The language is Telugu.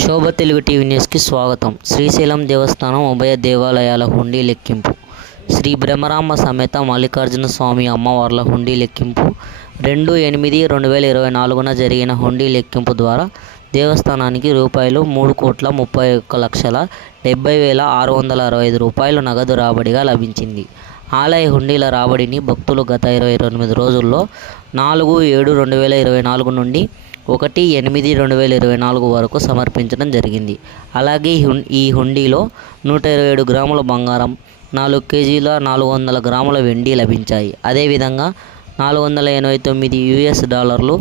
శోభ తెలుగు టీవీ న్యూస్కి స్వాగతం. శ్రీశైలం దేవస్థానం ఉభయ దేవాలయాల హుండీ లెక్కింపు. శ్రీ బ్రహ్మరాంబ సమేత మల్లికార్జున స్వామి అమ్మవార్ల హుండీ లెక్కింపు 2/8/2024న జరిగిన హుండీ లెక్కింపు ద్వారా దేవస్థానానికి రూపాయలు 3,31,70,665 రూపాయలు నగదు రాబడిగా లభించింది. ఆలయ హుండీల రాబడిని భక్తులు గత 28 రోజుల్లో 4/7/2024 నుండి 1/8/2024 వరకు సమర్పించడం జరిగింది. అలాగే ఈ హుండీలో 127 గ్రాముల బంగారం, 4 కేజీల 400 గ్రాముల వెండి లభించాయి. అదేవిధంగా $489,